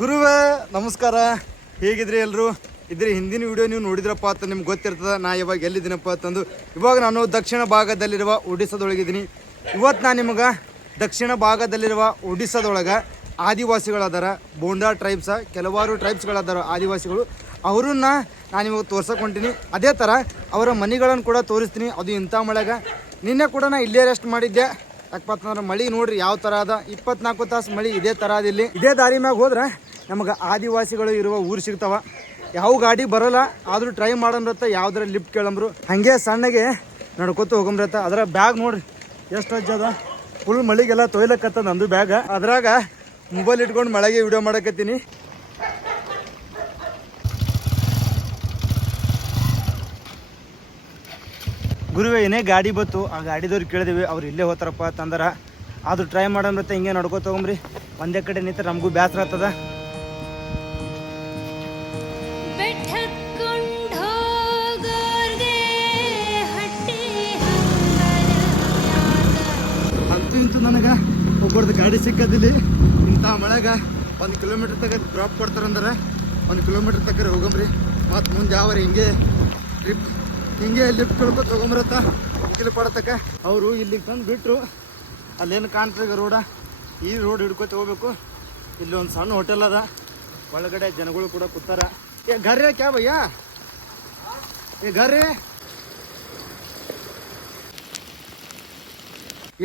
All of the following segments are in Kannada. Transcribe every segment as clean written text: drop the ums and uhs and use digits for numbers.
ಗುರುವೇ ನಮಸ್ಕಾರ. ಹೇಗಿದ್ರಿ ಎಲ್ಲರೂ? ಇದ್ರ ಹಿಂದಿನ ವಿಡಿಯೋ ನೀವು ನೋಡಿದ್ರಪ್ಪ ಅಂತ ನಿಮ್ಗೆ ಗೊತ್ತಿರ್ತದೆ ನಾ ಇವಾಗ ಎಲ್ಲಿದ್ದೀನಪ್ಪ ಅಂತಂದು. ಇವಾಗ ನಾನು ದಕ್ಷಿಣ ಭಾಗದಲ್ಲಿರುವ ಒಡಿಸ್ಸಾದೊಳಗಿದ್ದೀನಿ. ಇವತ್ತು ನಾನು ನಿಮಗೆ ದಕ್ಷಿಣ ಭಾಗದಲ್ಲಿರುವ ಒಡಿಸ್ಸಾದೊಳಗೆ ಆದಿವಾಸಿಗಳದಾರ, ಬೋಂಡಾ ಟ್ರೈಬ್ಸ, ಕೆಲವಾರು ಟ್ರೈಬ್ಸ್ಗಳದಾರ ಆದಿವಾಸಿಗಳು. ಅವ್ರನ್ನ ನಾನು ನಿಮಗೆ ತೋರ್ಸಕ್ಕೆ ಹೊಂಟೀನಿ. ಅದೇ ಥರ ಅವರ ಮನೆಗಳನ್ನು ಕೂಡ ತೋರಿಸ್ತೀನಿ. ಅದು ಇಂಥ ಮಳೆಗೆ ನಿನ್ನೆ ಕೂಡ ನಾನು ಇಲ್ಲೇ ರೆಸ್ಟ್ ಮಾಡಿದ್ದೆ. ಯಾಕಪ್ಪ ಅಂತಂದ್ರೆ ಮಳೆ ನೋಡ್ರಿ ಯಾವ ಥರ ಅದ. 24 ತಾಸು ಮಳೆ ಇದೇ ಥರ ಅದಿಲ್ಲಿ. ಇದೇ ದಾರಿ ಮ್ಯಾಗ ಹೋದ್ರೆ ನಮಗೆ ಆದಿವಾಸಿಗಳು ಇರುವ ಊರು ಸಿಗ್ತಾವ. ಯಾವ ಗಾಡಿ ಬರೋಲ್ಲ, ಆದರೂ ಟ್ರೈ ಮಾಡೋಮ್ರತ್ತ ಯಾವ್ದಾರ ಲಿಫ್ಟ್ ಕೇಳಂಬ್ರು. ಹಾಗೆ ಸಣ್ಣಗೆ ನಡ್ಕೊತ ಹೋಗಂಬ್ರತ್ತ. ಅದರ ಬ್ಯಾಗ್ ನೋಡ್ರಿ ಎಷ್ಟು ಅಜ್ಜದ. ಫುಲ್ ಮಳಿಗೆಲ್ಲ ತೊಯ್ಲಕ್ಕತ್ತ ನಂದು ಬ್ಯಾಗ. ಅದ್ರಾಗ ಮೊಬೈಲ್ ಇಟ್ಕೊಂಡು ಮಳೆಗೆ ವಿಡಿಯೋ ಮಾಡಕತ್ತೀನಿ. ಗುರುವೆ ಏನೇ ಗಾಡಿ ಬತ್ತು, ಆ ಗಾಡಿದವ್ರು ಕೇಳಿದ್ವಿ, ಅವ್ರು ಇಲ್ಲೇ ಹೋಗ್ತಾರಪ್ಪ ಅಂತಂದ್ರೆ. ಅದು ಟ್ರೈ ಮಾಡೋಮ್ರತ್ತ ಹಿಂಗೆ ನಡ್ಕೊತ ಹೋಗಂಬ್ರಿ. ಒಂದೇ ಕಡೆ ನಿಂತ ನಮಗೂ ಬೇಸರ ಆಗ್ತದ. ಅಂತೂ ಇಂತೂ ನನಗೆ ಒಬ್ಬರದ್ದು ಗಾಡಿ ಸಿಕ್ಕದಿಲ್ಲಿ. ಇಂಥ ಮಳೆಗೆ 1 ಕಿಲೋಮೀಟ್ರ್ ತಗ ಡ್ರಾಪ್ ಕೊಡ್ತಾರಂದ್ರೆ 1 ಕಿಲೋಮೀಟ್ರ್ ತಕ್ಕ ಹೋಗಂಬ್ರಿ. ಮತ್ತು ಮುಂದೆ ಯಾವ್ರಿ ಹಿಂಗೆ ಟ್ರಿಪ್ ಹಿಂಗೆ ಲಿಫ್ಟ್ ಕಳ್ಕೊತ ಹೋಗಂಬ್ರತ್ತ ಮುಗಿಲು ಪಡತಕ್ಕ. ಅವರು ಇಲ್ಲಿಗೆ ತಂದು ಬಿಟ್ಟರು. ಅಲ್ಲೇನು ಕಾಣ್ತದೆ ರೋಡ, ಈ ರೋಡ್ ಹಿಡ್ಕೊತ ಹೋಗ್ಬೇಕು. ಇಲ್ಲಿ ಒಂದು ಸಣ್ಣ ಹೋಟೆಲ್ ಅದ, ಒಳಗಡೆ ಜನಗಳು ಕೂಡ ಕೂತಾರ. ಏ ಘರ್ರೆ ಕ್ಯಾ ಭಯ್ಯ, ಏ ಘರ್ರೆ.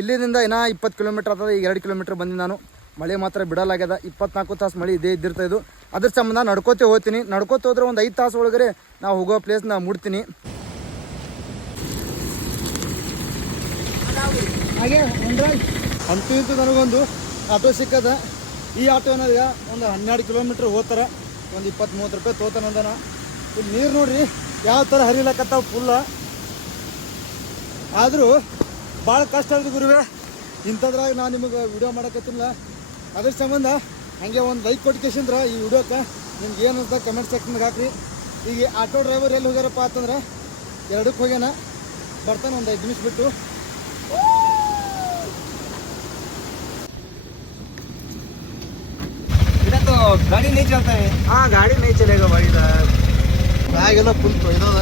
ಇಲ್ಲಿಂದ ಇನ್ನೂ 20 ಕಿಲೋಮೀಟ್ರ್ ಆಗ್ತದೆ. ಈಗ 2 ಕಿಲೋಮೀಟ್ರ್ ಬಂದು ನಾನು. ಮಳೆ ಮಾತ್ರ ಬಿಡಲಾಗ್ಯದ. 24 ತಾಸು ಮಳೆ ಇದೇ ಇದ್ದಿರ್ತಾ ಇದು. ಅದ್ರ ಸಂಬಂಧ ನಡ್ಕೋತೆ ಹೋಗ್ತೀನಿ. ನಡ್ಕೋತ ಹೋದ್ರೆ ಒಂದು 5 ತಾಸು ಒಳಗಡೆ ನಾವು ಹೋಗೋ ಪ್ಲೇಸ್ ನಾ ಮುಡ್ತೀನಿ. ಹಾಗೆ ಅಂತೂ ಇಂತೂ ನನಗೊಂದು ಆಟೋ ಸಿಕ್ಕದ. ಈ ಆಟೋ ಅನ್ನೋದು ಒಂದು 12 ಕಿಲೋಮೀಟ್ರ್ ಹೋಗ್ತಾರೆ. ಒಂದು 20-30 ರೂಪಾಯಿ ತೋತಾನಂದನ. ಇಲ್ಲಿ ನೀರು ನೋಡ್ರಿ ಯಾವ ಥರ ಹರಿಲಕ್ಕತ್ತಾವ ಫುಲ್ಲ. ಆದರೂ ಭಾಳ ಕಷ್ಟ ಆಯ್ತು ಗುರುವೆ. ಇಂಥದ್ರಾಗ ನಾನು ನಿಮಗೆ ವಿಡಿಯೋ ಮಾಡಕತ್ತಿಲ್ಲ. ಅದ್ರ ಸಂಬಂಧ ಹಾಗೆ ಒಂದು ಲೈಕ್ ಕೊಟ್ಕೇಶಂದ್ರೆ ಈ ವಿಡಿಯೋಕ್ಕೆ ನಿಮ್ಗೆ ಏನು ಅಂತ ಕಮೆಂಟ್ ಸೆಕ್ಷನ್ಗೆ ಹಾಕ್ರಿ. ಈಗ ಆಟೋ ಡ್ರೈವರ್ ಎಲ್ಲಿ ಹೋಗ್ಯಾರಪ್ಪ ಅಂತಂದ್ರೆ 2ಕ್ಕೆ ಹೋಗ್ಯಾನ. ಬರ್ತಾನೆ ಒಂದು 5 ನಿಮಿಷ ಬಿಟ್ಟು. गाड़ी नहीं चलता है। हाँ गाड़ी नहीं चलेगा भाई इधर. ಬ್ಯಾಗೆಲ್ಲ ಫುಲ್ ತೊಯ್ದದ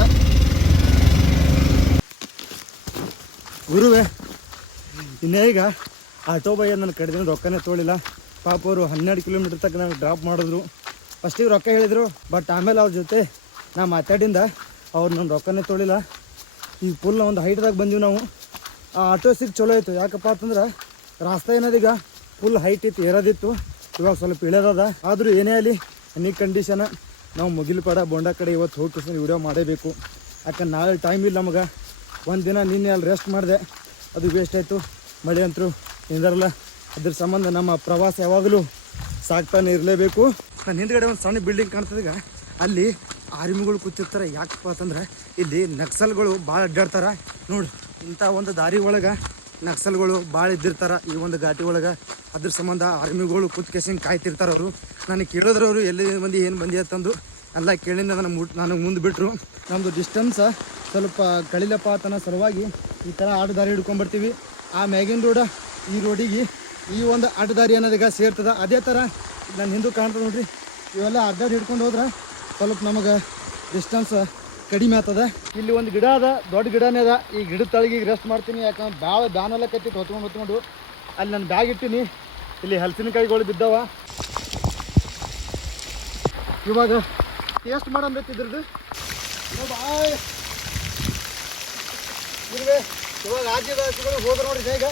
ಗುರುವೆ. ಇನ್ನೇ ಈಗ ಆಟೋ ಬೈ ನನ್ನ ಕಡೆದಿನ ರೊಕ್ಕನೇ ತೊಳಿಲ್ಲ. ಪಾಪ ಅವರು 12 ಕಿಲೋಮೀಟ್ರ್ ತಕ್ಕ ನನಗೆ ಡ್ರಾಪ್ ಮಾಡಿದ್ರು. ಫಸ್ಟಿಗೆ ರೊಕ್ಕ ಹೇಳಿದರು, ಬಟ್ ಆಮೇಲೆ ಅವ್ರ ಜೊತೆ ನಾ ಮಾತಾಡಿಂದ ಅವ್ರು ನನ್ನ ರೊಕ್ಕನೇ ತೊಳಿಲ್ಲ. ಈಗ ಫುಲ್ ಒಂದು ಹೈಟ್ದಾಗ ಬಂದೀವಿ ನಾವು. ಆ ಆಟೋ ಚಲೋ ಆಯಿತು. ಯಾಕಪ್ಪ ಅಂತಂದ್ರೆ ರಾಸ್ತೆ ಏನದೀಗ ಫುಲ್ ಹೈಟ್ ಇತ್ತು, ಏರೋದಿತ್ತು. ಇವಾಗ ಸ್ವಲ್ಪ ಇಳಿಯೋದದ. ಆದರೂ ಏನೇ ಆಗಲಿ ಎನಿ ಕಂಡೀಷನ್ ನಾವು ಮುಗಿಲ್ಪಾಡ ಬೋಂಡಾ ಕಡೆ ಇವತ್ತು ಹೋಗಿ ವಿಡಿಯೋ ಮಾಡೇಬೇಕು. ಯಾಕಂದ್ರೆ ನಾಳೆ ಟೈಮ್ ಇಲ್ಲ ನಮಗೆ. ಒಂದು ದಿನ ನಿನ್ನೆ ಅಲ್ಲಿ ರೆಸ್ಟ್ ಮಾಡಿದೆ, ಅದು ವೇಸ್ಟ್ ಆಯಿತು. ಮಳೆ ಅಂತರೂ ನಿಂದರಲ್ಲ. ಅದ್ರ ಸಂಬಂಧ ನಮ್ಮ ಪ್ರವಾಸ ಯಾವಾಗಲೂ ಸಾಗ್ತಾನೆ ಇರಲೇಬೇಕು. ನಾನು ಹಿಂದ್ಗಡೆ ಒಂದು ಸಣ್ಣ ಬಿಲ್ಡಿಂಗ್ ಕಾಣ್ತದೆ. ಈಗ ಅಲ್ಲಿ ಆರ್ಮಿಗಳು ಕೂತಿರ್ತಾರೆ. ಯಾಕಪ್ಪ ಅಂತಂದ್ರೆ ಇಲ್ಲಿ ನಕ್ಸಲ್ಗಳು ಭಾಳ ಅಡ್ಡಾಡ್ತಾರೆ ನೋಡಿ. ಇಂಥ ಒಂದು ದಾರಿ ಒಳಗೆ ನಕ್ಸಲ್ಗಳು ಭಾಳ ಇದ್ದಿರ್ತಾರೆ ಈ ಒಂದು ಘಾಟಿ ಒಳಗೆ. ಅದ್ರ ಸಂಬಂಧ ಆರ್ಮಿಗಳು ಕೂತ್ಕೇಸಿಂಗ್ ಕಾಯ್ತಿರ್ತಾರೆ. ಅವರು ನನಗೆ ಕೇಳಿದ್ರವರು ಎಲ್ಲಿ ಬಂದು ಏನು ಬಂದಿ ಅಂತಂದು ಎಲ್ಲ ಕೇಳಿಂದ ನನಗೆ ಮುಂದೆ ಬಿಟ್ಟರು. ನಮ್ಮದು ಡಿಸ್ಟೆನ್ಸ್ ಸ್ವಲ್ಪ ಕಳಿಲಪ್ಪ ಅಂತನ ಸಲುವಾಗಿ ಈ ಥರ ಅಡ್ಡದಾರಿ ಹಿಡ್ಕೊಂಡ್ಬರ್ತೀವಿ. ಆ ಮ್ಯಾಗಿನ ರೋಡ ಈ ರೋಡಿಗೆ ಈ ಒಂದು ಅಡ್ಡದಾರಿ ಅನ್ನೋದೀಗ ಸೇರ್ತದೆ. ಅದೇ ಥರ ನನ್ನ ಹಿಂದೂ ಕಾಣ್ತದೆ ನೋಡ್ರಿ. ಇವೆಲ್ಲ ಅಡ್ಡಾಡಿ ಹಿಡ್ಕೊಂಡು ಹೋದ್ರೆ ಸ್ವಲ್ಪ ನಮಗೆ ಡಿಸ್ಟೆನ್ಸ್ ಕಡಿಮೆ ಆಗ್ತದೆ. ಇಲ್ಲಿ ಒಂದು ಗಿಡ ಅದ, ದೊಡ್ಡ ಗಿಡನೇ ಅದ. ಈ ಗಿಡದ ತಳಗೆ ರೆಸ್ಟ್ ಮಾಡ್ತೀನಿ. ಯಾಕಂದ್ರೆ ಭಾಳ ಬ್ಯಾನೆಲ್ಲ ಕತ್ತಿತ್ತು ಹೊತ್ಕೊಂಡು ಅಲ್ಲಿ ನಾನು ಬ್ಯಾಗ್ ಇಟ್ಟಿನಿ. ಇಲ್ಲಿ ಹಲಸಿನಕಾಯಿಗಳು ಬಿದ್ದಾವ. ಇವಾಗ ಟೇಸ್ಟ್ ಮಾಡಬೇಕು ಇದ್ರದ್ದು. ಇವಾಗ ಆದಿವಾಸಿಗಳು ಹೋದ್ರೆ ನೋಡ್ರಿ ಹೇಗ.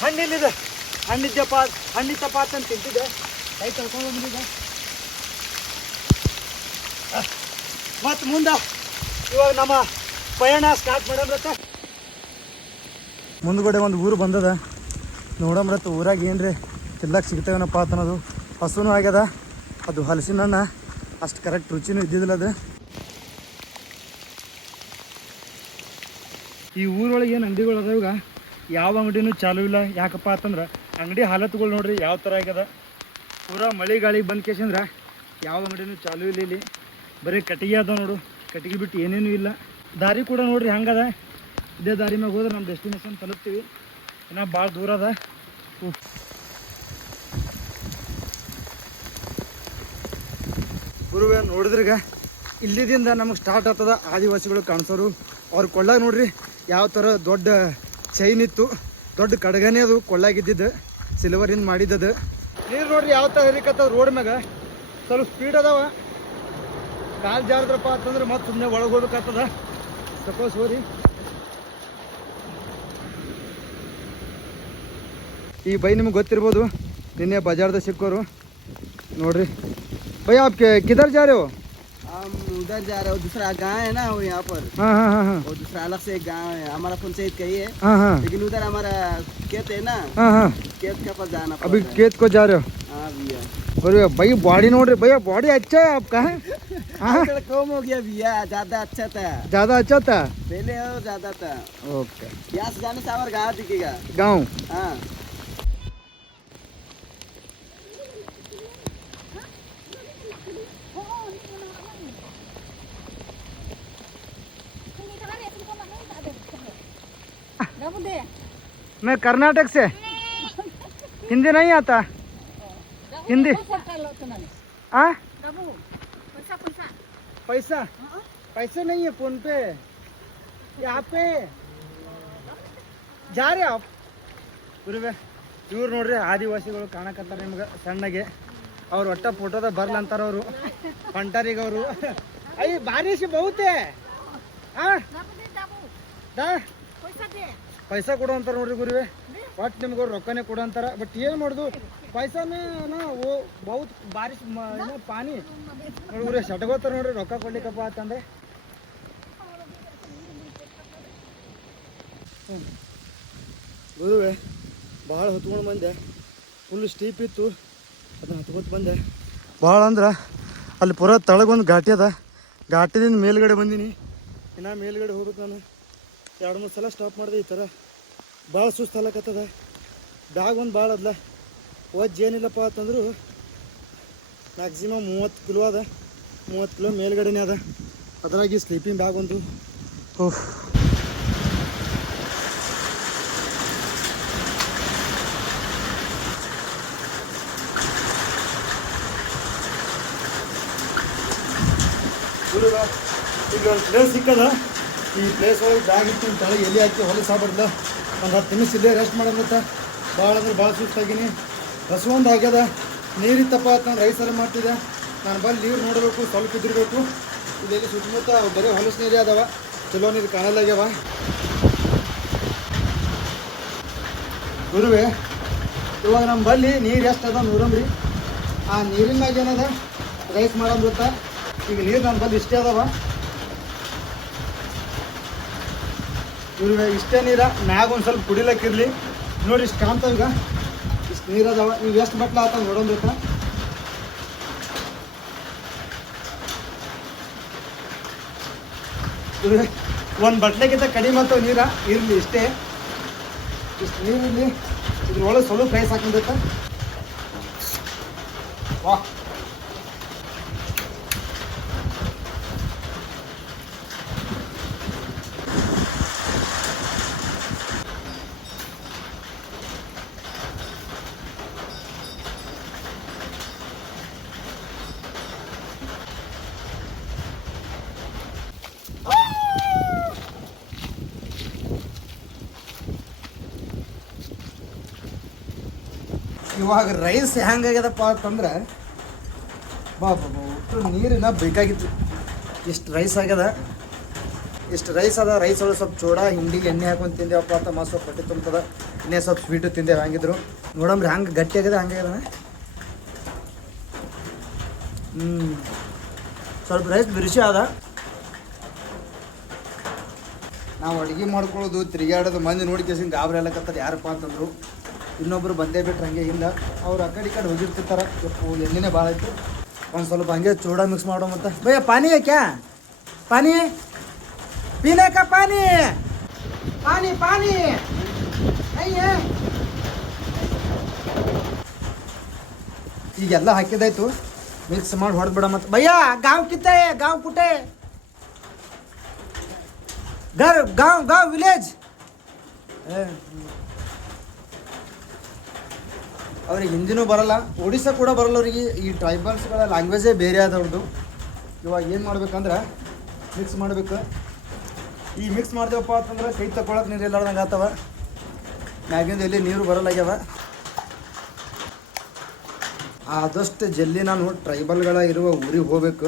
ಹಣ್ಣಿಲ್ಲಿದೆ, ಹಣ್ಣಿತ್ತಪ್ಪ ಅಂತ ತಿಂತಿದ್ದೆ. ಕೈ ತೊಳ್ಕೊಂಡು ಬಂದಿದ್ದೆ. ಮತ್ತು ಮುಂದೆ ಇವಾಗ ನಮ್ಮ ಪಯಣ ಸ್ಟಾರ್ಟ್ ಮಾಡೋಮ್ರತ್ತ. ಮುಂದ್ಗಡೆ ಒಂದು ಊರು ಬಂದದ ನೋಡಮ್ರತ್ತ. ಊರಾಗ ಏನ್ರಿ ತಿನ್ನಕ್ಕೆ ಸಿಗ್ತೇವನಪ್ಪ ಅಂತನೋದು. ಹಸುನೂ ಆಗ್ಯದ. ಅದು ಹಲಸಿನ ಹಣ್ಣು ಅಷ್ಟು ಕರೆಕ್ಟ್ ರುಚಿನೂ ಇದ್ದಿದ್ದಿಲ್ಲ ಅದು. ಈ ಊರೊಳಗೆ ಏನು ಅಂಗಡಿಗಳು ಅದಾವ. ಯಾವ ಅಂಗಡಿನೂ ಚಾಲೂ ಇಲ್ಲ. ಯಾಕಪ್ಪ ಅಂತಂದ್ರೆ ಅಂಗಡಿ ಹಾಲತ್ಗಳು ನೋಡ್ರಿ ಯಾವ ಥರ ಆಗ್ಯದ. ಪೂರಾ ಮಳೆ ಗಾಳಿಗೆ ಬಂದು ಕೇಸಂದ್ರೆ ಯಾವ ಅಂಗಡಿನೂ ಚಾಲೂ ಇಲ್ಲ ಇಲ್ಲಿ. ಬರೀ ಕಟ್ಟಿಗೆ ಅದ ನೋಡು, ಕಟ್ಟಿಗೆ ಬಿಟ್ಟು ಏನೇನೂ ಇಲ್ಲ. ದಾರಿ ಕೂಡ ನೋಡ್ರಿ ಹಂಗದ. ಇದೇ ದಾರಿ ಮ್ಯಾಗ ಹೋದ್ರೆ ನಮ್ಮ ಡೆಸ್ಟಿನೇಷನ್ ತಲುಪ್ತೀವಿ. ಇನ್ನು ಭಾಳ ದೂರ ಅದ. ಗುರುವೇ ನೋಡಿದ್ರಿಗ ಇಲ್ಲಿದಿಂದ ನಮಗೆ ಸ್ಟಾರ್ಟ್ ಆಗ್ತದ ಆದಿವಾಸಿಗಳು ಕಾಣಿಸೋರು. ಅವ್ರ ಕೊಳ್ಳಾಗ ನೋಡ್ರಿ ಯಾವ ಥರ ದೊಡ್ಡ ಚೈನ್ ಇತ್ತು, ದೊಡ್ಡ ಕಡಗನೇ ಅದು ಕೊಳ್ಳಾಗಿದ್ದಿದ್ದು, ಸಿಲ್ವರಿಂದ ಮಾಡಿದ್ದದು. ನೀರು ನೋಡ್ರಿ ಯಾವ ಥರ ಹರಿಕತ್ತದ ರೋಡ್ ಮ್ಯಾಗ. ಸ್ವಲ್ಪ ಸ್ಪೀಡ್ ಅದಾವ, ಕಾಲು ಜಾರದ್ರಪ್ಪ ಅಂತಂದ್ರೆ ಮತ್ತೆ ಸುಮ್ಮನೆ ಒಳಗೆ ಹೋಗ್ಬೇಕಾಗ್ತದ. ಸಪೋಸ್ ಹೋರಿ ಈ ಬೈ ನಿಮ್ಗೆ ಗೊತ್ತಿರ್ಬೋದು, ನಿನ್ನೆ ಬಜಾರ್ದಾಗ ಸಿಕ್ಕೋರು ನೋಡ್ರಿ. भैया आप किधर जा रहे हो? हम उधर जा रहे हो, दूसरा गांव है ना वो यहाँ पर। हाँ हाँ हाँ हाँ वो दूसरा अलग से एक गांव है, हमारा पंचायत का ही है। हाँ हाँ लेकिन उधर हमारा खेत है ना, हाँ हाँ खेत का पर जाना अभी पड़ता है। खेत को जा रहे हो? हाँ भैया। अरे भाई बॉडी नोट रहे भैया, बॉडी अच्छा है आपका है? हाँ थोड़ा कम हो गया भैया, ज्यादा अच्छा था ज़्यादा अच्छा था। पहले और ज्यादा था। ओके यहाँ से जाने से हमारा गाँव दिखेगा। गाँव हाँ मैं कर्नाटक से, हिंदी नहीं आता। हिंदी हाँ पैसा पैसे नहीं है फोन पे, यहाँ पे जा रहे आप ಗುರುವೆ. ಇವ್ರು ನೋಡ್ರಿ ಆದಿವಾಸಿಗಳು ಕಾಣಕತ್ತಾರ ನಿಮ್ಗೆ ಸಣ್ಣಗೆ. ಅವ್ರು ಒಟ್ಟ ಫೋಟೋದ ಬರ್ಲ ಅಂತಾರ ಅವರು ಹೊಂಟಾರಿಗೆ ಅವರು. ಅಯ್ಯ ಬಾರಿಶ್ ಬಹುತೆ ಪೈಸಾ ಕೊಡು ಅಂತಾರ ನೋಡ್ರಿ ಗುರುವೆ. ಒಟ್ಟು ನಿಮ್ಗೆ ಅವ್ರು ರೊಕ್ಕನೇ ಕೊಡು ಅಂತಾರ. ಬಟ್ ಏನು ಮಾಡೋದು, ಪೈಸಾನೇ ಓ ಬಹುತ್ ಬಾರಿಶ್ ಏನೋ ಪಾನಿ ನೋಡ್ರಿ ಸಟ್ಗೋತಾರ ನೋಡ್ರಿ ರೊಕ್ಕ ಕೊಡ್ಲಿಕ್ಕಪ್ಪ ಅಂತಂದೆ. ಗುರುವೆ ಭಾಳ ಹೊತ್ಕೊಂಡು ಬಂದೆ, ಫುಲ್ ಸ್ಟೀಪ್ ಇತ್ತು, ಅದನ್ನ ಹತ್ಕೊತ ಬಂದೆ. ಭಾಳ ಅಂದ್ರೆ ಅಲ್ಲಿ ಪೂರ ತಳಗೊಂದು ಘಾಟಿ ಅದ, ಘಾಟಿದಿಂದ ಮೇಲ್ಗಡೆ ಬಂದೀನಿ. ಇನ್ನು ಮೇಲ್ಗಡೆ ಹೋಗ್ಬೇಕು ನಾನು. 2-3 ಸಲ ಸ್ಟಾಪ್ ಮಾಡಿದೆ. ಈ ಥರ ಭಾಳ ಸುಸ್ತು ಅಲ್ಲಕತ್ತದ. ಬ್ಯಾಗ್ ಒಂದು ಭಾಳ ಅದ್ಲ, ವಜ್ಜ ಏನಿಲ್ಲಪ್ಪ ಅಂತಂದ್ರು ಮ್ಯಾಕ್ಸಿಮಮ್ 30 ಕಿಲೋ ಅದ. 30 ಕಿಲೋ ಮೇಲ್ಗಡೆನೇ ಅದ. ಅದರಾಗಿ ಸ್ಲೀಪಿಂಗ್ ಬ್ಯಾಗ್ ಒಂದು. ಓಹ್ ಈಗ ಒಂದು ಪ್ಲೇಸ್ ಸಿಕ್ಕದ. ಈ ಪ್ಲೇಸ್ ಒಳಗೆ ಬ್ಯಾಗ್ ಇಟ್ಟು ತಳಗೆ ಎಲ್ಲಿ ಹಾಕಿ ಹೊಲಸು ಆಗ್ಬಾರ್ದ. ಒಂದು 10 ನಿಮಿಷ ಇಲ್ಲೇ ರೆಸ್ಟ್ ಮಾಡೋದಂತ. ಭಾಳ ಅಂದ್ರೆ ಭಾಳ ಸುಸ್ತಾಗಿನಿ, ಹಸುವೊಂದು ಆಗ್ಯದ. ನೀರಿತ್ತಪ್ಪ ಅಂತ ನಾನು ರೈಸರ ಮಾಡ್ತಿದ್ದೆ. ನಾನು ಬಂದು ನೀರು ನೋಡಬೇಕು, ಸ್ವಲ್ಪ ಇದಿರಬೇಕು. ಇದೆಲ್ಲಿ ಸುತ್ತಮುತ್ತ ಬರೀ ಹೊಲಸು ನೀರೇ ಅದಾವ, ಚಲೋ ನೀರು ಕಾಣಲಾಗ್ಯಾವ. ಗುರುವೆ ಇವಾಗ ನಮ್ಮ ಬಲ್ಲಿ ನೀರು ಎಷ್ಟು ಅದ ನೋಡಂಬ್ರಿ. ಆ ನೀರಿನ ಮ್ಯಾಗ ಏನದ ರೈಸ್ ಮಾಡೋದು ಗೊತ್ತಾ. ಈಗ ನೀರು ನನ್ನ ಬಲ್ಲಿ ಇಷ್ಟೇ ಅದಾವ ಗುರುವೆ, ಇಷ್ಟೇ ನೀರ. ಮ್ಯಾಗ ಒಂದು ಸ್ವಲ್ಪ ಕುಡಿಲಕ್ಕಿರಲಿ ನೋಡಿ. ಇಷ್ಟು ಕಾಣ್ತಾವ, ಈಗ ಇಷ್ಟು ನೀರು ಅದಾವ. ನೀವು ಎಷ್ಟು ಬಟ್ಲ ಆತ ನೋಡೋಂಬೇಕಾ. ಗುರುವೆ ಒಂದು ಬಟ್ಲೆಗಿಂತ ಕಡಿಮೆ ಆಗ್ತಾವ ನೀರ. ಇರಲಿ ಇಷ್ಟೇ, ಇಷ್ಟು ನೀರು ಇರಲಿ. ಇದ್ರೊಳಗೆ ಸ್ವಲ್ಪ ರೈಸ್ ಹಾಕೊಂಡ್ಬೇಕಾ. ವಾ ಇವಾಗ ರೈಸ್ ಹೆಂಗಾಗ್ಯದಪ್ಪ ಅಂತಂದ್ರೆ ಬಾ ಒಟ್ಟು ನೀರಿನ ಬೇಕಾಗಿತ್ತು. ಇಷ್ಟು ರೈಸ್ ಆಗ್ಯದ, ಇಷ್ಟು ರೈಸ್ ಅದ. ರೈಸ್ ಒಳಗೆ ಸ್ವಲ್ಪ ಚೂಡ ಹಿಂಡಿಗೆ ಎಣ್ಣೆ ಹಾಕೊಂಡು ತಿಂದೇವಪ್ಪ ಅಂತ ಮಸ್ತ್ ಸ್ವಲ್ಪ ಹೊಟ್ಟೆ ತುಂಬ್ತದ. ಇನ್ನೇ ಸ್ವಲ್ಪ ಸ್ವೀಟು ತಿಂದೇವು. ಹಂಗಿದ್ರು ನೋಡಮ್ರಿ ಹಂಗೆ ಗಟ್ಟಿ ಆಗ್ಯದ, ಹಂಗಾಗ್ಯದ. ಸ್ವಲ್ಪ ರೈಸ್ ಬಿರುಸಿ ಅದ. ನಾವು ಅಡುಗೆ ಮಾಡ್ಕೊಳ್ಳೋದು ತಿರುಗಾಡೋದು ಮಂದಿ ನೋಡಿ ಕೇಸಿಂಗ್ ಗಾಬರಿ ಎಲ್ಲಕತ್ತದ. ಯಾರಪ್ಪ ಅಂತಂದ್ರು ಇನ್ನೊಬ್ರು ಬಂದೇ ಬಿಟ್ರು ಹಂಗೆ ಹಿಂದೆ. ಅವ್ರು ಆ ಕಡೆ ಈ ಕಡೆ ಹೋಗಿರ್ತಿರ್ತಾರೆ. ಎಪ್ಪು ಎಣ್ಣೆನೇ ಭಾಳ ಆಯ್ತು. ಒಂದು ಸ್ವಲ್ಪ ಹಂಗೆ ಚೂಡ ಮಿಕ್ಸ್ ಮಾಡೋ. ಮತ್ತು ಭಯ್ಯ ಪಾನಿ है क्या? पानी पीने का पानी पानी पानी नहीं है? ಈಗೆಲ್ಲ ಹಾಕಿದಾಯ್ತು, ಮಿಕ್ಸ್ ಮಾಡಿ ಹೊಡೆದ್ಬಿಡ. ಮತ್ತೆ ಭಯ್ಯ ಗಾಂವ್ ಕಿತ್ತೆ ಗಾಂವ್ ಕುಟೆ ಗರ್ ಗಾಂವ್ ವಿಲೇಜ್. ಅವ್ರಿಗೆ ಹಿಂದಿನೂ ಬರಲ್ಲ, ಒಡಿಸ್ಸಾ ಕೂಡ ಬರಲ್ಲ ಅವ್ರಿಗೆ. ಈ ಟ್ರೈಬಲ್ಸ್ಗಳ ಲ್ಯಾಂಗ್ವೇಜೇ ಬೇರೆ ಆದವ್ರದ್ದು. ಇವಾಗ ಏನು ಮಾಡ್ಬೇಕಂದ್ರೆ ಮಿಕ್ಸ್ ಮಾಡ್ಬೇಕು. ಈ ಮಿಕ್ಸ್ ಮಾಡ್ದೇವಪ್ಪ ಅಂತಂದ್ರೆ ಕೈ ತಗೊಳಕ್ಕೆ ನೀರು ಇಲ್ಲಾರ್ದಂಗೆ ಆಗ್ತವ. ಮ್ಯಾಗಿಂದ ಎಲ್ಲಿ ನೀರು ಬರಲ್ಲಾಗ್ಯಾವ. ಆದಷ್ಟು ಜಲ್ದಿ ನಾನು ಟ್ರೈಬಲ್ಗಳ ಇರುವ ಊರಿಗೆ ಹೋಗ್ಬೇಕು.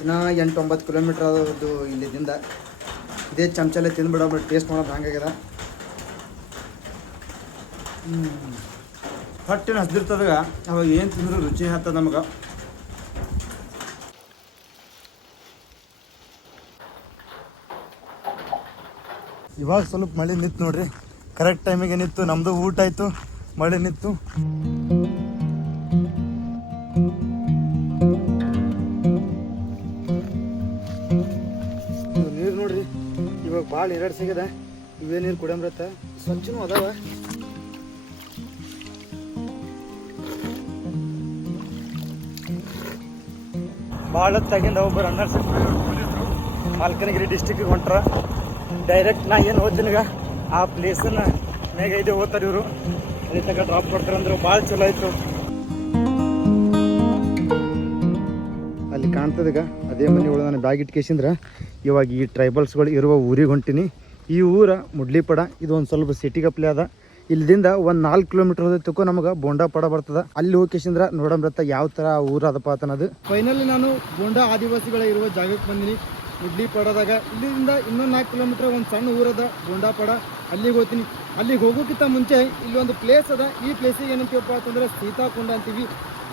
ದಿನ 8-9 ಕಿಲೋಮೀಟ್ರ್ ಅದು ಇಲ್ಲಿದಿಂದ. ಇದೇ ಚಮಚಲ್ಲೇ ತಿಂದುಬಿಡೋ ಟೇಸ್ಟ್ ಮಾಡೋದು ಹಂಗಾಗ್ಯದ. ಹೊಟ್ಟೆನ ಹಸ್ದಿರ್ತದ, ಅವಾಗ ಏನು ತಿಂದ್ರು ರುಚಿ ಹತ್ತದ ನಮಗೆ. ಇವಾಗ ಸ್ವಲ್ಪ ಮಳೆ ನಿಂತು ನೋಡ್ರಿ, ಕರೆಕ್ಟ್ ಟೈಮಿಗೆ ನಿಂತು. ನಮ್ಮದು ಊಟ ಆಯಿತು, ಮಳೆ ನಿಂತು. ನೀರು ನೋಡ್ರಿ, ಇವಾಗ ಭಾಳ ಎರಡು ಸಿಗದ. ಇವೇ ನೀರು ಕುಡಿಯಂಬ್ರತ್ತ, ಸ್ವಚ್ಛನೂ ಅದಾವ. ಭಾಳ ಹೊತ್ತಾಗಿಂದ ಒಬ್ಬರು ಪೊಲೀಸರು ಮಾಲ್ಕನಗಿರಿ ಡಿಸ್ಟಿಕ್ಕಿಗೆ ಹೊಂಟ್ರ. ಡೈರೆಕ್ಟ್ ನಾ ಏನು ಓದ್ತೀನಿಗ ಆ ಪ್ಲೇಸನ್ನು ಮೇಗ ಇದೆ ಓದ್ತಾರೆ ಇವರು. ಅಲ್ಲಿ ತನಕ ಡ್ರಾಪ್ ಕೊಡ್ತಾರೆ ಅಂದರು. ಭಾಳ ಚಲೋ ಆಯಿತು. ಅಲ್ಲಿ ಕಾಣ್ತದೀಗ ಅದೇ ಮನೆಗಳು. ನಾನು ಬ್ಯಾಗ್ ಇಟ್ಕೇಸಿಂದ್ರೆ ಇವಾಗ ಈ ಟ್ರೈಬಲ್ಸ್ಗಳು ಇರುವ ಊರಿಗೆ ಹೊಂಟೀನಿ. ಈ ಊರ ಮುಡ್ಲಿಪಡ. ಇದು ಒಂದು ಸ್ವಲ್ಪ ಸಿಟಿ ಕಪ್ಲೆ ಅದ. ಇಲ್ಲಿಂದ ಒಂದು 4 ಕಿಲೋಮೀಟರ್ ಹೋದಕ್ಕೂ ನಮಗೆ ಬೋಂಡಾಪಡ ಬರ್ತದ. ಅಲ್ಲಿ ಹೋಗಿಸಿಂದ್ರ ನೋಡಂಬ್ರತ್ತ ಯಾವ ಥರ ಊರು ಅದಪ್ಪ ಅನ್ನೋದು. ಫೈನಲಿ ನಾನು ಬೋಂಡಾ ಆದಿವಾಸಿಗಳ ಇರುವ ಜಾಗಕ್ಕೆ ಬಂದಿನಿ, ಮುಡ್ಲಿಪಡದಾಗ. ಇಲ್ಲಿಂದ ಇನ್ನೊಂದು 4 ಕಿಲೋಮೀಟರ್ ಒಂದು ಸಣ್ಣ ಊರದ ಬೋಂಡಾಪಡ. ಅಲ್ಲಿಗೆ ಹೋಗ್ತೀನಿ. ಅಲ್ಲಿಗೆ ಹೋಗೋಕ್ಕಿಂತ ಮುಂಚೆ ಇಲ್ಲಿ ಒಂದು ಪ್ಲೇಸ್ ಅದ. ಈ ಪ್ಲೇಸಿಗೆ ಏನಂತೀವಪ್ಪ ಅಂತಂದ್ರೆ ಸೀತಾಕುಂಡ ಅಂತೀವಿ.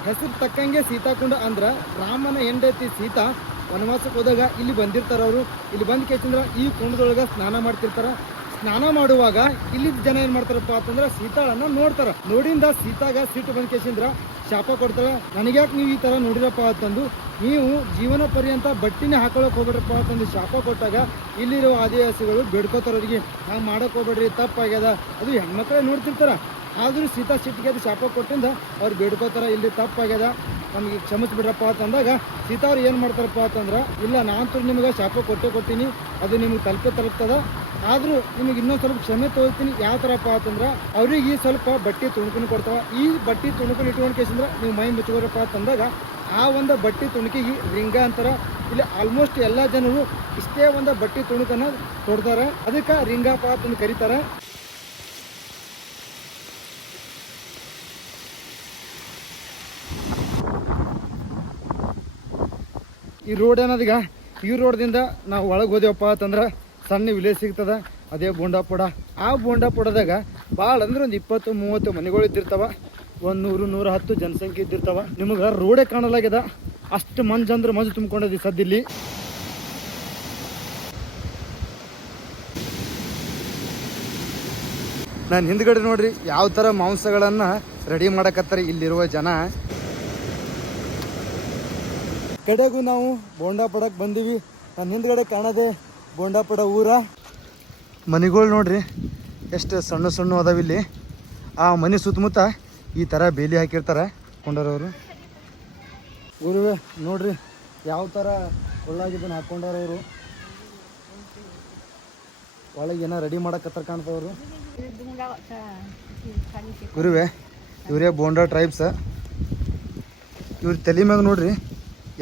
ಹೆಸರು ತಕ್ಕಂಗೆ ಸೀತಾಕುಂಡ ಅಂದ್ರೆ ರಾಮನ ಹೆಂಡತಿ ಸೀತಾ ವನವಾಸಕ್ಕೆ ಹೋದಾಗ ಇಲ್ಲಿ ಬಂದಿರ್ತಾರೆ ಅವರು. ಇಲ್ಲಿ ಬಂದು ಕೇಳ್ತಿಂದ್ರೆ ಈ ಕುಂಡದೊಳಗೆ ಸ್ನಾನ ಮಾಡ್ತಿರ್ತಾರೆ. ಸ್ನಾನ ಮಾಡುವಾಗ ಇಲ್ಲಿ ಜನ ಏನು ಮಾಡ್ತಾರಪ್ಪ ಅಂತಂದ್ರೆ ಸೀತಾಳನ್ನು ನೋಡ್ತಾರೆ. ನೋಡಿಂದ ಸೀತಾಗ ಸಿಟ್ಟು ಬಂದು ಕೇಸಿಂದ್ರ ಶಾಪ ಕೊಡ್ತಾರೆ. ನನಗ್ಯಾಕೆ ನೀವು ಈ ಥರ ನೋಡಿರಪ್ಪ ಅಂತಂದು, ನೀವು ಜೀವನ ಪರ್ಯಂತ ಬಟ್ಟಿನೇ ಹಾಕೊಳ್ಳೋಕೆ ಹೋಗ್ಬೇಡ್ರಪ್ಪ ಅಂತಂದು ಶಾಪ ಕೊಟ್ಟಾಗ ಇಲ್ಲಿರೋ ಆದಿವಾಸಿಗಳು ಬೇಡ್ಕೋತಾರೆ ಅವ್ರಿಗೆ, ಹಂಗೆ ಮಾಡೋಕೆ ಹೋಗ್ಬೇಡ್ರಿ, ತಪ್ಪಾಗ್ಯದ. ಅದು ಹೆಣ್ಮಕ್ಳೇ ನೋಡ್ತಿರ್ತಾರೆ. ಆದರೂ ಸೀತಾ ಸಿಟ್ಟಿಗೆ ಅದು ಶಾಪ ಕೊಟ್ಟಿಂದ ಅವ್ರು ಬೇಡ್ಕೋತಾರೆ, ಇಲ್ಲಿ ತಪ್ಪಾಗ್ಯದ, ನಮಗೆ ಕ್ಷಮಿಸ್ಬಿಡ್ರಪ್ಪ ಅಂತಂದಾಗ ಸೀತಾ ಅವ್ರು ಏನು ಮಾಡ್ತಾರಪ್ಪ ಅಂತಂದ್ರೆ, ಇಲ್ಲ ನಾನು ನಿಮಗೆ ಶಾಪ ಕೊಟ್ಟೀನಿ, ಅದು ನಿಮ್ಗೆ ತಲುಪ್ತದ. ಆದರೂ ನಿಮಗೆ ಇನ್ನೊಂದು ಸ್ವಲ್ಪ ಕ್ಷಮೆ ತೋರಿಸ್ತೀನಿ. ಯಾವ ಥರಪ್ಪ ಅಂತಂದ್ರೆ ಅವ್ರಿಗೆ ಈ ಸ್ವಲ್ಪ ಬಟ್ಟೆ ತುಣುಕನ್ನು ಕೊಡ್ತಾವೆ. ಈ ಬಟ್ಟೆ ತುಣುಕನ್ನು ಇಟ್ಕೊಂಡು ಕೇಸಿಂದ್ರೆ ನೀವು ಮೈ ಮುಚ್ಕೋರಪ್ಪ ಅಂತಂದಾಗ ಆ ಒಂದು ಬಟ್ಟೆ ತುಣುಕಿಗೆ ರಿಂಗ ಅಂತಾರೆ. ಇಲ್ಲಿ ಆಲ್ಮೋಸ್ಟ್ ಎಲ್ಲ ಜನರು ಇಷ್ಟೇ ಒಂದು ಬಟ್ಟೆ ತುಣುಕನ್ನು ಕೊಡ್ತಾರೆ. ಅದಕ್ಕೆ ರಿಂಗಪ್ಪ ಅಂತಂದು ಕರೀತಾರೆ. ಈ ರೋಡ್ ಏನದೀಗ, ಈ ರೋಡ್ದಿಂದ ನಾವು ಒಳಗೆ ಹೋದೆವಪ್ಪ ಅಂತಂದ್ರೆ ಸಣ್ಣ ವಿಲೇಜ್ ಸಿಗ್ತದೆ, ಅದೇ ಬೋಂಡಾಪುಡ. ಆ ಬೋಂಡಾಪುಡದಾಗ ಭಾಳ ಅಂದ್ರೆ ಒಂದು 20-30 ಮನೆಗಳು ಇದ್ದಿರ್ತಾವ. 100-110 ಜನಸಂಖ್ಯೆ ಇದ್ದಿರ್ತಾವ. ನಿಮಗೆ ರೋಡೇ ಕಾಣಲಾಗ್ಯದ, ಅಷ್ಟು ಮಂಜು ಅಂದ್ರೆ ಮಂಜು ತುಂಬ್ಕೊಂಡದಿ ಸದ್ದಿಲ್ಲಿ. ನಾನು ಹಿಂದ್ಗಡೆ ನೋಡ್ರಿ ಯಾವ ಥರ ಮಾಂಸಗಳನ್ನು ರೆಡಿ ಮಾಡಕತ್ತಾರೆ ಇಲ್ಲಿರುವ ಜನ. ಕಡೆಗೂ ನಾವು ಬೋಂಡಾಪುಡಕ್ಕೆ ಬಂದೀವಿ. ನನ್ನ ಹಿಂದ್ಗಡೆ ಕಾಣೋದೆ ಬೋಂಡಾಪುಡ ಊರ. ಮನೆಗಳು ನೋಡ್ರಿ ಎಷ್ಟು ಸಣ್ಣ ಸಣ್ಣ ಅದಾವಿಲ್ಲಿ. ಆ ಮನೆ ಸುತ್ತಮುತ್ತ ಈ ಥರ ಬೇಲಿ ಹಾಕಿರ್ತಾರೆ ಕೊಂಡರವರು. ಗುರುವೇ ನೋಡ್ರಿ ಯಾವ ಥರ ಒಳ್ಳಾಗಿದ್ದನ್ನು ಹಾಕ್ಕೊಂಡಾರವರು. ಒಳಗೆ ಏನೋ ರೆಡಿ ಮಾಡಕತ್ತಾರ ಕಾಣ್ತವ್ರು. ಗುರುವೇ ಇವರೇ ಬೋಂಡಾ ಟ್ರೈಬ್ಸ್. ಇವ್ರ ತಲೆ ಮ್ಯಾಗ ನೋಡ್ರಿ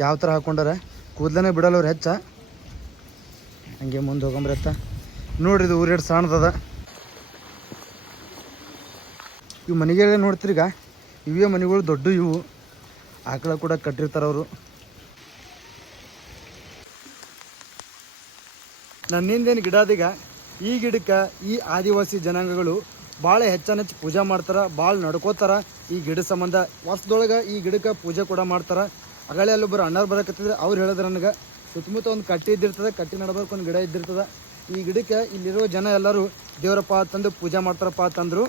ಯಾವ ಥರ ಹಾಕ್ಕೊಂಡಾರ. ಕೂದಲನೇ ಬಿಡಲ್ಲ ಅವ್ರು ಹೆಚ್ಚ. ಹಂಗೆ ಮುಂದೆ ಹೋಗಂಬ್ರತ್ತ ನೋಡ್ರಿ. ಇದು ಊರೆರಡು ಸಣ್ಣದದ. ಇವು ಮನೆಗೆಲ್ಲ ನೋಡ್ತೀರಿಗ, ಇವೇ ಮನೆಗಳು ದೊಡ್ಡ. ಇವು ಆಕಳ ಕೂಡ ಕಟ್ಟಿರ್ತಾರೆ ಅವರು. ನನ್ನಿಂದೇನು ಗಿಡ ಅದೀಗ. ಈ ಗಿಡಕ್ಕೆ ಈ ಆದಿವಾಸಿ ಜನಾಂಗಗಳು ಭಾಳ ಹೆಚ್ಚು ಪೂಜೆ ಮಾಡ್ತಾರೆ, ಭಾಳ ನಡ್ಕೋತಾರೆ. ಈ ಗಿಡ ಸಂಬಂಧ ವರ್ಷದೊಳಗೆ ಈ ಗಿಡಕ್ಕೆ ಪೂಜೆ ಕೂಡ ಮಾಡ್ತಾರೆ. ಅಗಳೇ ಅಲ್ಲೊಬ್ಬರು ಅಣ್ಣವ್ರು ಬರಕತ್ತಿದ್ರೆ ಅವ್ರು ಹೇಳಿದ್ರೆ ನನಗೆ ಸುತ್ತಮುತ್ತ ಒಂದು ಕಟ್ಟಿ ಇದ್ದಿರ್ತದೆ, ಕಟ್ಟಿ ನಡ್ಬರ್ಕು ಒಂದು ಗಿಡ ಇದ್ದಿರ್ತದೆ. ಈ ಗಿಡಕ್ಕೆ ಇಲ್ಲಿರೋ ಜನ ಎಲ್ಲರೂ ದೇವರಪ್ಪ ಅಂತಂದು ಪೂಜೆ ಮಾಡ್ತಾರಪ್ಪ ಅಂತಂದರು.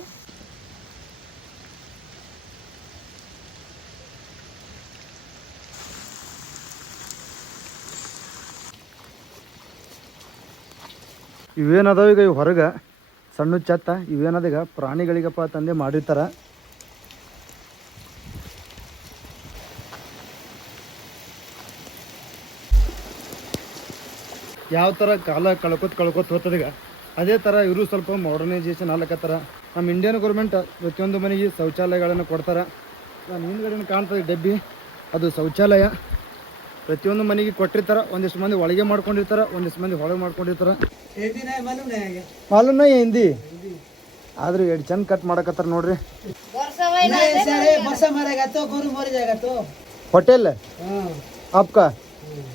ಇವೇನದಾವ ಈಗ ಇವು ಹೊರಗೆ ಸಣ್ಣ ಛತ್ತ. ಇವೇನದೀಗ ಪ್ರಾಣಿಗಳಿಗಪ್ಪ ತಂದೆ ಮಾಡಿರ್ತಾರೆ. ಯಾವ ಥರ ಕಾಲ ಕಳ್ಕೊತ ಹೋಗ್ತದೀಗ ಅದೇ ಥರ ಇವರು ಸ್ವಲ್ಪ ಮಾಡರ್ನೈಸೇಷನ್ ಆಗ್ಲಕತ್ತಾರ. ನಮ್ಮ ಇಂಡಿಯನ್ ಗೌರ್ಮೆಂಟ್ ಪ್ರತಿಯೊಂದು ಮನೆಗೆ ಶೌಚಾಲಯಗಳನ್ನು ಕೊಡ್ತಾರೆ. ನಾನು ಹಿಂದ್ಗಡೆ ಕಾಣ್ತದೆ ಡಬ್ಬಿ, ಅದು ಶೌಚಾಲಯ. ಪ್ರತಿಯೊಂದು ಮನೆಗೆ ಕೊಟ್ಟಿರ್ತಾರೆ. ಒಂದಿಷ್ಟು ಮಂದಿ ಒಳಗೆ ಮಾಡ್ಕೊಂಡಿರ್ತಾರೆ, ಒಂದಿಷ್ಟು ಮಂದಿ ಹೊರಗೆ ಮಾಡ್ಕೊಂಡಿರ್ತಾರೆ. ಮಾಲೂಮ್ ಹಿಂದಿ ಆದ್ರೆ ಎಷ್ಟು ಚಂದ ಕಟ್ ಮಾಡಕತ್ತಾರ ನೋಡ್ರಿ. ಹೋಟೆಲ್ आपका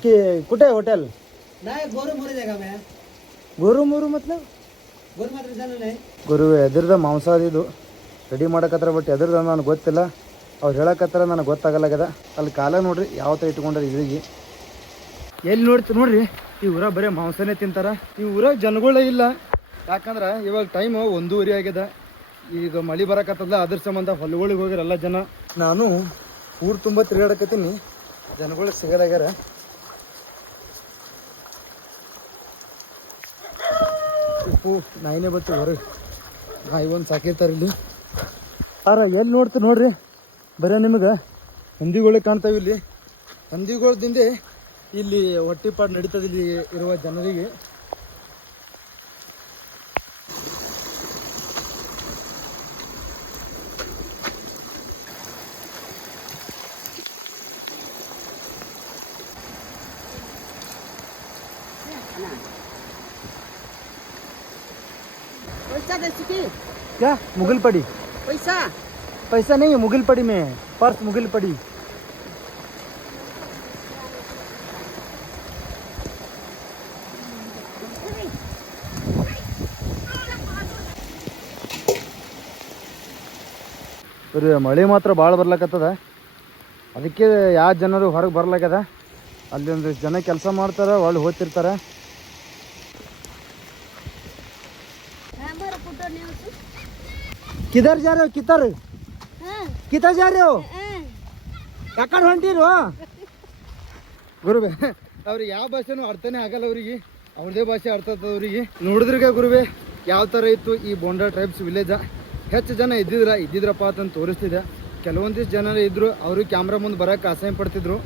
कि कुठे होटल गोरू ಮೂರು मतलब ಗುರು ಎದ್ರದ ಮಾಂಸಾದ ಇದು ರೆಡಿ ಮಾಡಕತ್ತಾರ. ಬಟ್ ಎದ್ರದ ನನಗೆ ಗೊತ್ತಿಲ್ಲ. ಅವ್ರು ಹೇಳಕತ್ತಾರ ನನಗೆ ಗೊತ್ತಾಗಲ್ಲಾಗದ. ಅಲ್ಲಿ ಕಾಲ ನೋಡ್ರಿ ಯಾವ ಥರ ಇಟ್ಕೊಂಡ್ರೆ ಇದ್ರಿಗೆ ಎಲ್ಲಿ ನೋಡ್ರಿ ಈ ಊರಾಗ ಬರೀ ಮಾಂಸನೇ ತಿಂತಾರ. ಈ ಊರಾಗ ಜನಗಳೇ ಇಲ್ಲ. ಯಾಕಂದ್ರೆ ಇವಾಗ ಟೈಮು 1:30 ಆಗ್ಯದ. ಈಗ ಮಳೆ ಬರಕತ್ತದ, ಅದ್ರ ಸಂಬಂಧ ಹೊಲಗಳಿಗೆ ಹೋಗಿರಲ್ಲ ಜನ. ನಾನು ಊರು ತುಂಬ ತಿರುಗಾಡಕತ್ತೀನಿ, ಜನಗಳು ಸಿಗಲಾಗ್ಯಾರ. ಉಪ್ಪು ನಾಯಿನೇ ಬತ್ತು ಹೊರಗೆ ನಾಯಿ ಒಂದು ಸಾಕಿರ್ತಾರೆ ಇಲ್ಲಿ. ಎಲ್ಲಿ ನೋಡ್ರಿ ಬರೀ ನಿಮಗೆ ಹಂದಿಗಳೇ ಕಾಣ್ತಾವೆ ಇಲ್ಲಿ. ಹಂದಿಗಳದಿಂದ ಇಲ್ಲಿ ಹೊಟ್ಟಿಪಾಡು ನಡೀತದೆ ಇಲ್ಲಿ ಇರುವ ಜನರಿಗೆ. पैसा दे चुकी क्या मुगल पड़ी? पैसा पैसा नहीं है मुगल पड़ी में, पर्स मुगल पड़ी. ಸರಿ ಮಳೆ ಮಾತ್ರ ಭಾಳ ಬರ್ಲಕತ್ತದ. ಅದಕ್ಕೆ ಯಾವ ಜನರು ಹೊರಗೆ ಬರ್ಲಾಗ್ಯದ. ಅಲ್ಲಿ ಒಂದಿಷ್ಟು ಜನ ಕೆಲಸ ಮಾಡ್ತಾರೆ, ಒಳ್ಳೆ ಹೋಗ್ತಿರ್ತಾರೆ. किधर जा रहे हो? किधर जा रहे हो? ಯಾಕಡೆ ಹೊಂಟಿರು ಗುರುವೆ? ಅವ್ರಿಗೆ ಯಾವ ಭಾಷೆನೂ ಅರ್ಥನೇ ಆಗಲ್ಲ. ಅವ್ರಿಗೆ ಅವ್ರದೇ ಭಾಷೆ ಅರ್ಥ ಆಗ್ತದೆ ಅವ್ರಿಗೆ. ನೋಡಿದ್ರಿಗೆ ಗುರುವೆ ಯಾವ ಥರ ಇತ್ತು ಈ ಬೋಂಡಾ ಟ್ರೈಬ್ಸ್ ವಿಲೇಜ. ಹೆಚ್ಚು ಜನ ಇದ್ದಿದ್ರಪ್ಪ ಅಂತಂದು ತೋರಿಸ್ತಿದ್ದೆ. ಕೆಲವೊಂದಿಷ್ಟು ಜನ ಇದ್ರು, ಅವರು ಕ್ಯಾಮ್ರಾ ಮುಂದೆ ಬರೋಕ್ಕೆ ಅಸಹ್ಯ ಪಡ್ತಿದ್ರು.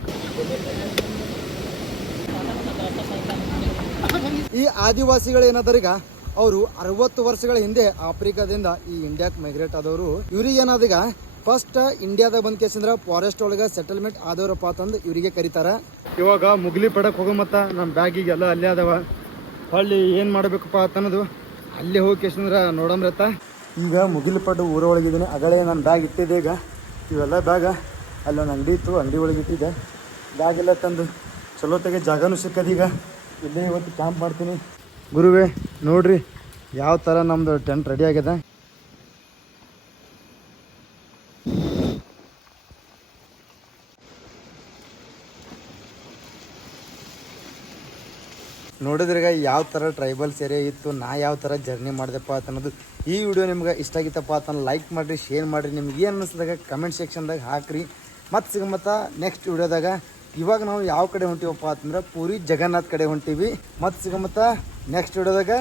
ಈ ಆದಿವಾಸಿಗಳು ಏನದರೀಗ ಅವರು 60 ವರ್ಷಗಳ ಹಿಂದೆ ಆಫ್ರಿಕಾದಿಂದ ಈ ಇಂಡಿಯಾಕ್ಕೆ ಮೈಗ್ರೇಟ್ ಆದವರು. ಇವ್ರಿಗೆ ಏನಾದೀಗ ಫಸ್ಟ್ ಇಂಡಿಯಾದಾಗ ಬಂದ ಕೇಸಂದ್ರೆ ಫಾರೆಸ್ಟ್ ಒಳಗೆ ಸೆಟಲ್ಮೆಂಟ್ ಆದವರಪ್ಪ ಅಂತಂದು ಇವರಿಗೆ ಕರೀತಾರೆ. ಇವಾಗ ಮುಗ್ಲಿ ಪಡಕ್ಕೆ ಹೋಗೋ ಮತ್ತ ನಮ್ಮ ಬ್ಯಾಗಿಗೆಲ್ಲ ಅಲ್ಲೇ ಅದಾವ. ಹೊಳ್ಳಿ ಏನು ಮಾಡಬೇಕಪ್ಪ ಅಂತನ್ನೋದು ಅಲ್ಲೇ ಹೋಗಿ ಕೇಸಂದ್ರೆ ನೋಡಮ್ರತ್ತ. ಈಗ ಮುಗಿಲು ಪಡ್ಡು ಊರೊಳಗಿದ್ದೀನಿ. ಅಗಳೇ ನಾನು ಬ್ಯಾಗ್ ಇಟ್ಟಿದ್ದೆ. ಈಗ ಇವೆಲ್ಲ ಬ್ಯಾಗ ಅಲ್ಲೊಂದು ಅಂಗಡಿ ಇತ್ತು, ಅಂಗಡಿ ಒಳಗೆ ಇಟ್ಟಿದ್ದೆ. ಬ್ಯಾಗೆಲ್ಲ ತಂದು ಚಲೋತ್ತಾಗೆ ಜಾಗನೂ ಸಿಕ್ಕದೀಗ. ಇಲ್ಲೇ ಇವತ್ತು ಕ್ಯಾಂಪ್ ಮಾಡ್ತೀನಿ. ಗುರುವೇ ನೋಡ್ರಿ ಯಾವ ಥರ ನಮ್ಮದು ಟೆಂಟ್ ರೆಡಿ ಆಗಿದೆ. ನೋಡಿದ್ರಾಗ ಯಾವ ಥರ ಟ್ರೈಬಲ್ಸ್ ಏರಿಯಾ ಇತ್ತು, ನಾ ಯಾವ ಥರ ಜರ್ನಿ ಮಾಡಿದೆಪ್ಪ ಅನ್ನೋದು. ಈ ವಿಡಿಯೋ ನಿಮ್ಗೆ ಇಷ್ಟ ಆಗಿತ್ತಪ್ಪ ಅಂತ ಲೈಕ್ ಮಾಡಿರಿ, ಶೇರ್ ಮಾಡಿರಿ. ನಿಮ್ಗೆ ಏನು ಅನ್ನಿಸ್ದಾಗ ಕಮೆಂಟ್ ಸೆಕ್ಷನ್ದಾಗ ಹಾಕ್ರಿ. ಮತ್ತು ಸಿಗಮತ್ತ ನೆಕ್ಸ್ಟ್ ವಿಡಿಯೋದಾಗ. ಇವಾಗ ನಾವು ಯಾವ ಕಡೆ ಹೊಂಟಿವಪ್ಪ ಅಂತಂದ್ರೆ ಪೂರಿ ಜಗನ್ನಾಥ್ ಕಡೆ ಹೊಂಟೀವಿ. ಮತ್ತು ಸಿಗಮತ್ತ ನೆಕ್ಸ್ಟ್ ವಿಡಿಯೋದಾಗ.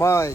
ಬಾಯ್.